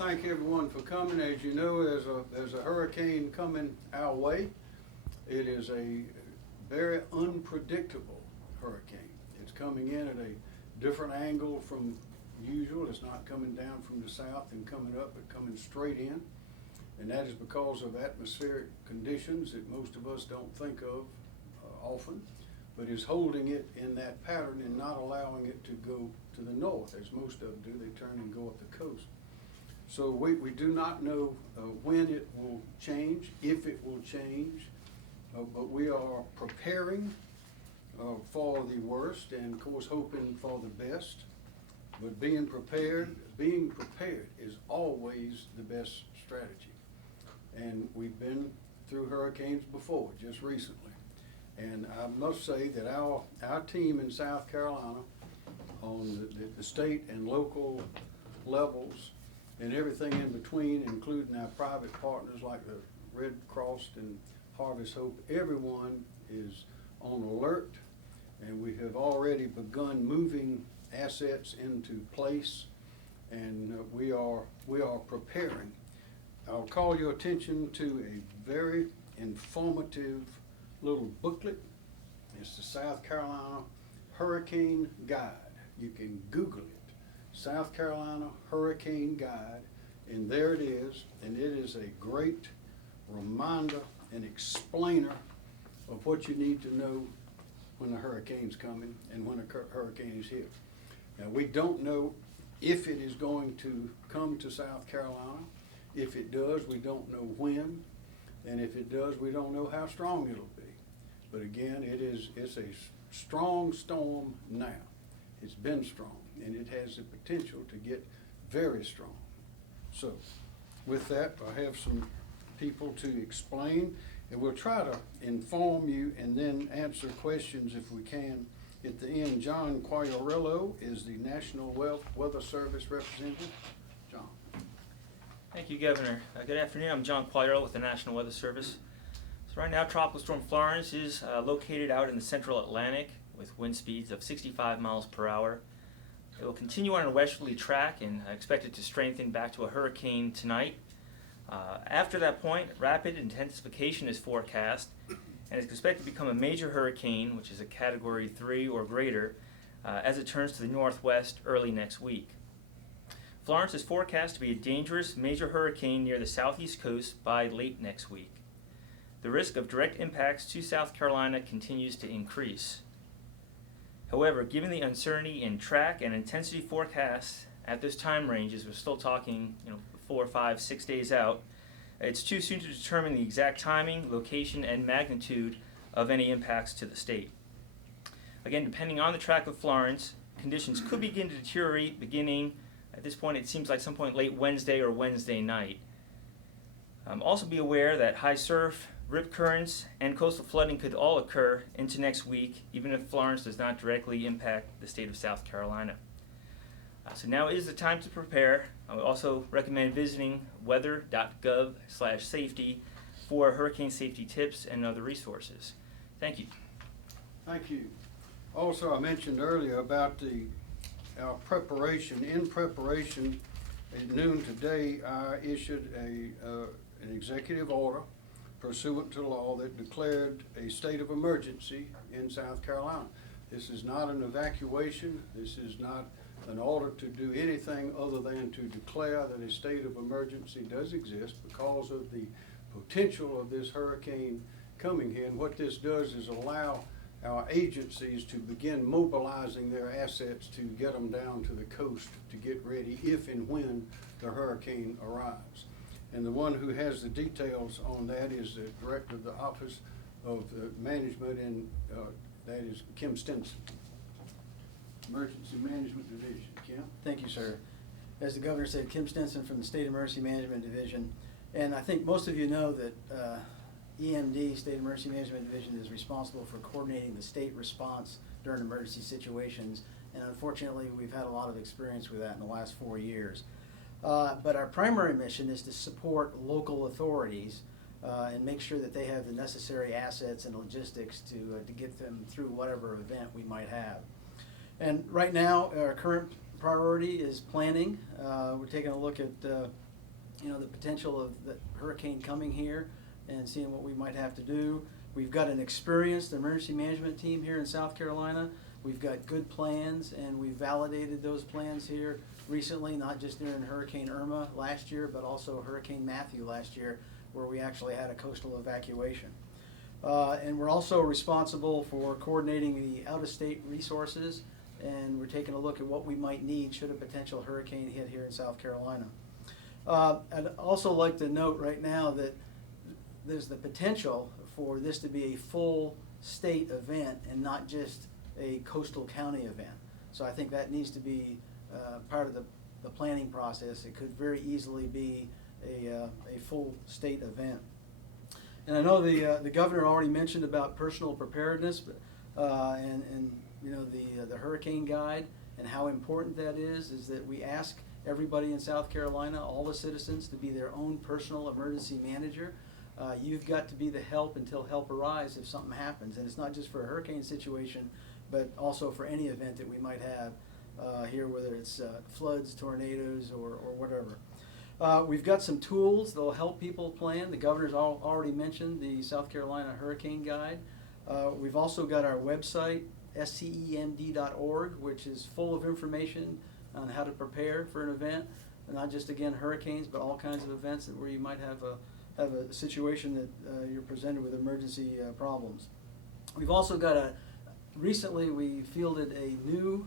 thank everyone for coming. As you know, there's a hurricane coming our way. It is a very unpredictable hurricane. It's coming in at a different angle from usual. It's not coming down from the south and coming up, but coming straight in. And that is because of atmospheric conditions that most of us don't think of often, but is holding it in that pattern and not allowing it to go to the north, as most of them do. They turn and go up the coast. So we do not know when it will change, if it will change, but we are preparing for the worst and, of course, hoping for the best. But being prepared is always the best strategy. And we've been through hurricanes before, just recently. And I must say that our team in South Carolina, on the state and local levels and everything in between, including our private partners like the Red Cross and Harvest Hope, everyone is on alert, and we have already begun moving assets into place, and we are preparing. I'll call your attention to a very informative little booklet. It's the South Carolina Hurricane Guide. You can Google it, South Carolina Hurricane Guide, and there it is, and it is a great reminder and explainer of what you need to know when a hurricane's coming and when a hurricane is here. Now, we don't know if it is going to come to South Carolina. If it does, we don't know when, and if it does, we don't know how strong it'll be. But again, it's a strong storm now. It's been strong, and it has the potential to get very strong. So, with that, I have some people to explain, and we'll try to inform you and then answer questions if we can. At the end, John Quagliarello is the National Weather Service representative. John. Thank you, Governor. Good afternoon. I'm John Quagliarello with the National Weather Service. So right now, Tropical Storm Florence is located out in the central Atlantic with wind speeds of 65 miles per hour. It will continue on a westerly track and expected to strengthen back to a hurricane tonight. After that point, rapid intensification is forecast and is expected to become a major hurricane, which is a Category 3 or greater, as it turns to the northwest early next week. Florence is forecast to be a dangerous major hurricane near the southeast coast by late next week. The risk of direct impacts to South Carolina continues to increase. However, given the uncertainty in track and intensity forecasts at this time range, as we're still talking 4, 5, 6 days out, it's too soon to determine the exact timing, location, and magnitude of any impacts to the state. Again, depending on the track of Florence, conditions could begin to deteriorate beginning, at this point it seems like some point late Wednesday or Wednesday night. Also be aware that high surf, rip currents, and coastal flooding could all occur into next week, even if Florence does not directly impact the state of South Carolina. So now is the time to prepare. I would also recommend visiting weather.gov/safety for hurricane safety tips and other resources. Thank you. Thank you. Also, I mentioned earlier about our preparation. In preparation, at noon today, I issued an executive order pursuant to law that declared a state of emergency in South Carolina. This is not an evacuation. This is not an order to do anything other than to declare that a state of emergency does exist because of the potential of this hurricane coming here. And what this does is allow our agencies to begin mobilizing their assets to get them down to the coast to get ready if and when the hurricane arrives. And the one who has the details on that is the Director of the Office of Management, and that is Kim Stenson. Emergency Management Division. Kim? Thank you, sir. As the governor said, Kim Stenson from the State Emergency Management Division. And I think most of you know that EMD, State Emergency Management Division, is responsible for coordinating the state response during emergency situations. And unfortunately, we've had a lot of experience with that in the last 4 years. But our primary mission is to support local authorities and make sure that they have the necessary assets and logistics to get them through whatever event we might have. And right now, our current priority is planning. We're taking a look at the potential of the hurricane coming here and seeing what we might have to do. We've got an experienced emergency management team here in South Carolina. We've got good plans, and we've validated those plans here recently, not just during Hurricane Irma last year, but also Hurricane Matthew last year, where we actually had a coastal evacuation. And we're also responsible for coordinating the out-of-state resources, and we're taking a look at what we might need should a potential hurricane hit here in South Carolina. I'd also like to note right now that there's the potential for this to be a full state event and not just a coastal county event. So I think that needs to be part of the planning process. It could very easily be a full state event. And I know the governor already mentioned about personal preparedness, and the hurricane guide, and how important that is that we ask everybody in South Carolina, all the citizens, to be their own personal emergency manager. You've got to be the help until help arrives if something happens, and it's not just for a hurricane situation, but also for any event that we might have here, whether it's floods, tornadoes, or whatever. We've got some tools that will help people plan. The governor's already mentioned the South Carolina Hurricane Guide. We've also got our website, stend.org, which is full of information on how to prepare for an event, and not just, again, hurricanes, but all kinds of events where you might have a situation that you're presented with emergency problems. We've also got recently we fielded a new,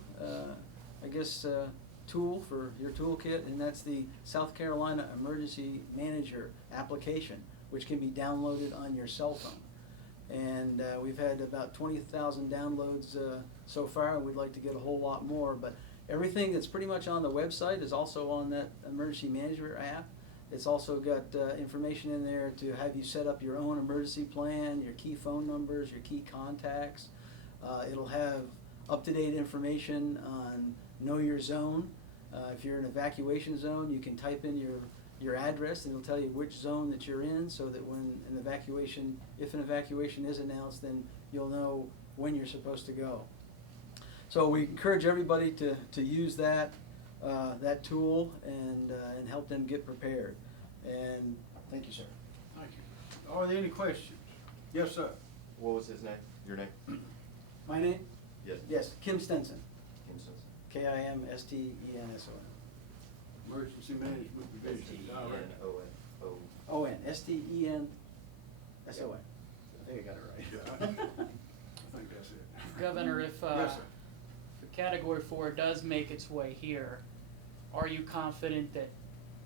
tool for your toolkit, and that's the South Carolina Emergency Manager application, which can be downloaded on your cell phone. And we've had about 20,000 downloads so far, and we'd like to get a whole lot more. But everything that's pretty much on the website is also on that Emergency Manager app. It's also got information in there to have you set up your own emergency plan, your key phone numbers, your key contacts. It'll have up-to-date information on Know Your Zone. If you're in an evacuation zone, you can type in your address, and it'll tell you which zone that you're in, so that when if an evacuation is announced, then you'll know when you're supposed to go. So we encourage everybody to use that tool and help them get prepared. And thank you, sir. Thank you. Are there any questions? Yes, sir. What was his name? Your name? My name? Yes. Yes, Kim Stenson. Kim Stenson. KIMSTENSON. Emergency Management Division Director. S-T-E-N-O-N-O. ON, STENSON. I think I got it right. Yeah, I think that's it. Governor, if Yes, sir. Category 4 does make its way here, are you confident that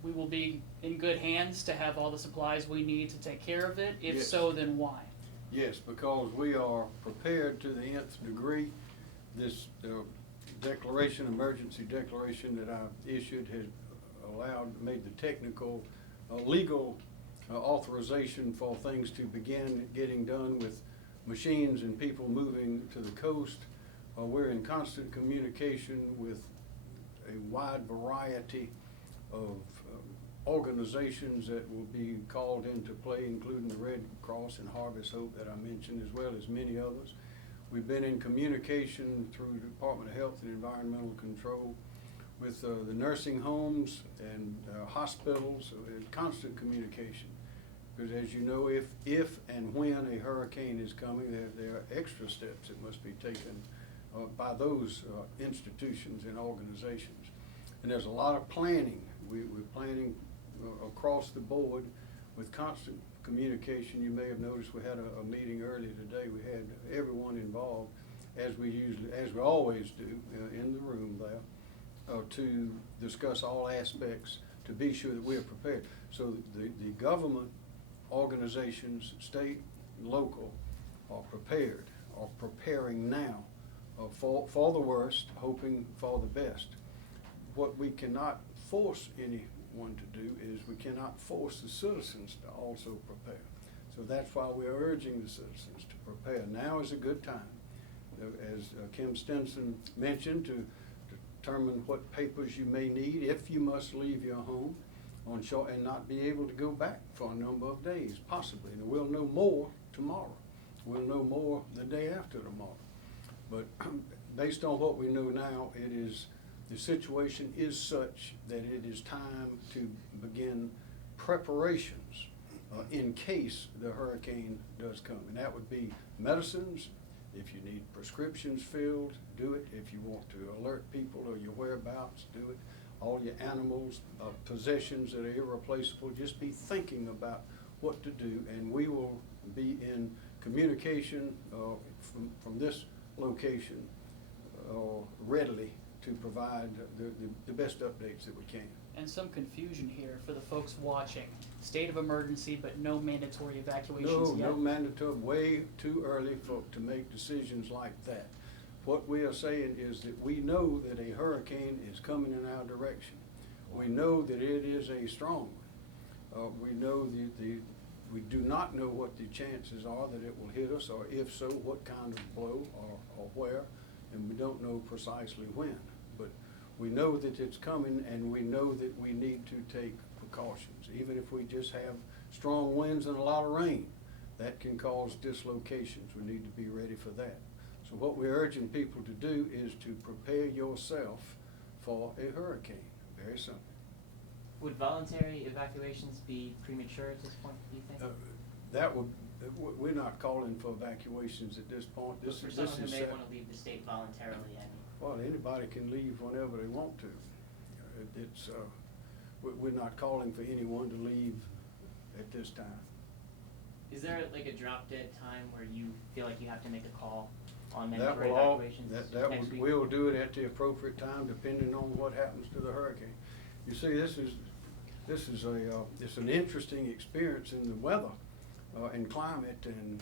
we will be in good hands to have all the supplies we need to take care of it? If Yes. so, then why? Yes, because we are prepared to the nth degree. This emergency declaration that I've issued has made the technical, legal authorization for things to begin getting done with machines and people moving to the coast. We're in constant communication with a wide variety of organizations that will be called into play, including the Red Cross and Harvest Hope that I mentioned, as well as many others. We've been in communication through the Department of Health and Environmental Control with the nursing homes and hospitals, in constant communication. Because as you know, if and when a hurricane is coming, there are extra steps that must be taken by those institutions and organizations. And there's a lot of planning. We're planning across the board with constant communication. You may have noticed we had a meeting earlier today. We had everyone involved, as we always do, in the room there, to discuss all aspects to be sure that we are prepared. So the government organizations, state and local, are preparing now for the worst, hoping for the best. What we cannot force anyone to do is we cannot force the citizens to also prepare. So that's why we're urging the citizens to prepare. Now is a good time, as Kim Stenson mentioned, to determine what papers you may need if you must leave your home on short and not be able to go back for a number of days, possibly. And we'll know more tomorrow. We'll know more the day after tomorrow. But based on what we know now, the situation is such that it is time to begin preparations in case the hurricane does come. And that would be medicines. If you need prescriptions filled, do it. If you want to alert people of your whereabouts, do it. All your animals, possessions that are irreplaceable, just be thinking about what to do, and we will be in communication from this location readily to provide the best updates that we can. And some confusion here for the folks watching. State of emergency, but no mandatory evacuations yet? No mandatory, way too early to make decisions like that. What we are saying is that we know that a hurricane is coming in our direction. We know that it is a strong one. We know we do not know what the chances are that it will hit us, or if so, what kind of blow or where, and we don't know precisely when. But we know that it's coming, and we know that we need to take precautions. Even if we just have strong winds and a lot of rain, that can cause dislocations. We need to be ready for that. So what we're urging people to do is to prepare yourself for a hurricane. Very simple. Would voluntary evacuations be premature at this point, do you think? That would, we're not calling for evacuations at this point. But for someone who may want to leave the state voluntarily, I mean. Well, anybody can leave whenever they want to. We're not calling for anyone to leave at this time. Is there like a drop dead time where you feel like you have to make a call on That mandatory will all, evacuations that next week? we'll do it at the appropriate time, depending on what happens to the hurricane. You see, this is it's an interesting experience in the weather, and climate and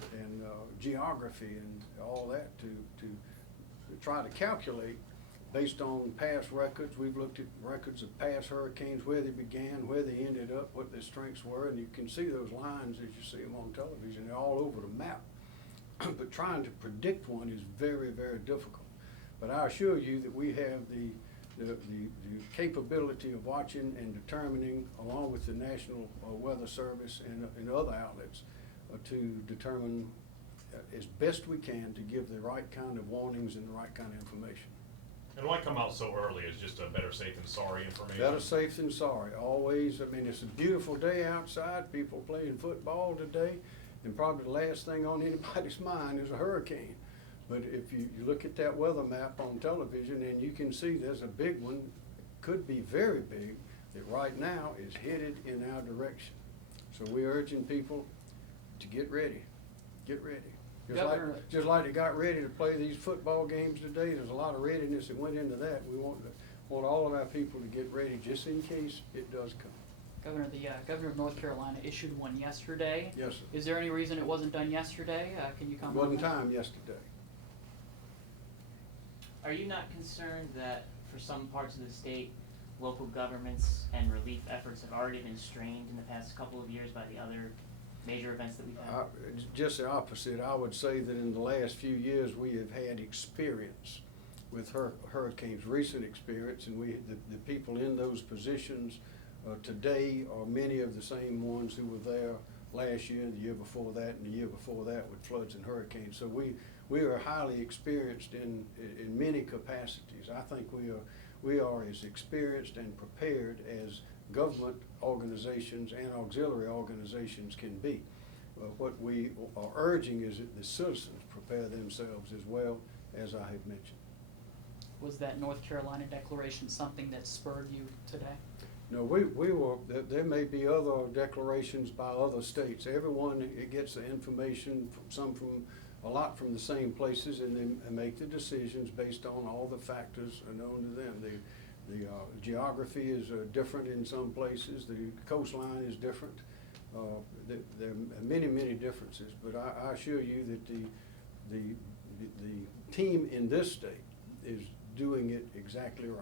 geography and all that to try to calculate based on past records. We've looked at records of past hurricanes, where they began, where they ended up, what their strengths were, and you can see those lines as you see them on television. They're all over the map. But trying to predict one is very, very difficult. But I assure you that we have the capability of watching and determining, along with the National Weather Service and other outlets, to determine as best we can to give the right kind of warnings and the right kind of information. And why come out so early? Is just a better safe than sorry information? Better safe than sorry, always. I mean, it's a beautiful day outside, people playing football today, and probably the last thing on anybody's mind is a hurricane. But if you look at that weather map on television, and you can see there's a big one, could be very big, that right now is headed in our direction. So we're urging people to get ready, get ready. Just like they got ready to play these football games today, there's a lot of readiness that went into that. We want all of our people to get ready just in case it does come. Governor, the Governor of North Carolina issued one yesterday. Yes, sir. Is there any reason it wasn't done yesterday? Can you comment on Wasn't that? time yesterday. Are you not concerned that for some parts of the state, local governments and relief efforts have already been strained in the past couple of years by the other major events that we've had? Just the opposite. I would say that in the last few years, we have had experience with hurricanes, recent experience, and the people in those positions today are many of the same ones who were there last year, the year before that, and the year before that with floods and hurricanes. So we are highly experienced in many capacities. I think we are as experienced and prepared as government organizations and auxiliary organizations can be. What we are urging is that the citizens prepare themselves as well, as I have mentioned. Was that North Carolina declaration something that spurred you today? No, there may be other declarations by other states. Everyone gets the information, a lot from the same places, and they make the decisions based on all the factors known to them. The geography is different in some places. The coastline is different. There are many, many differences, but I assure you that the team in this state is doing it exactly right.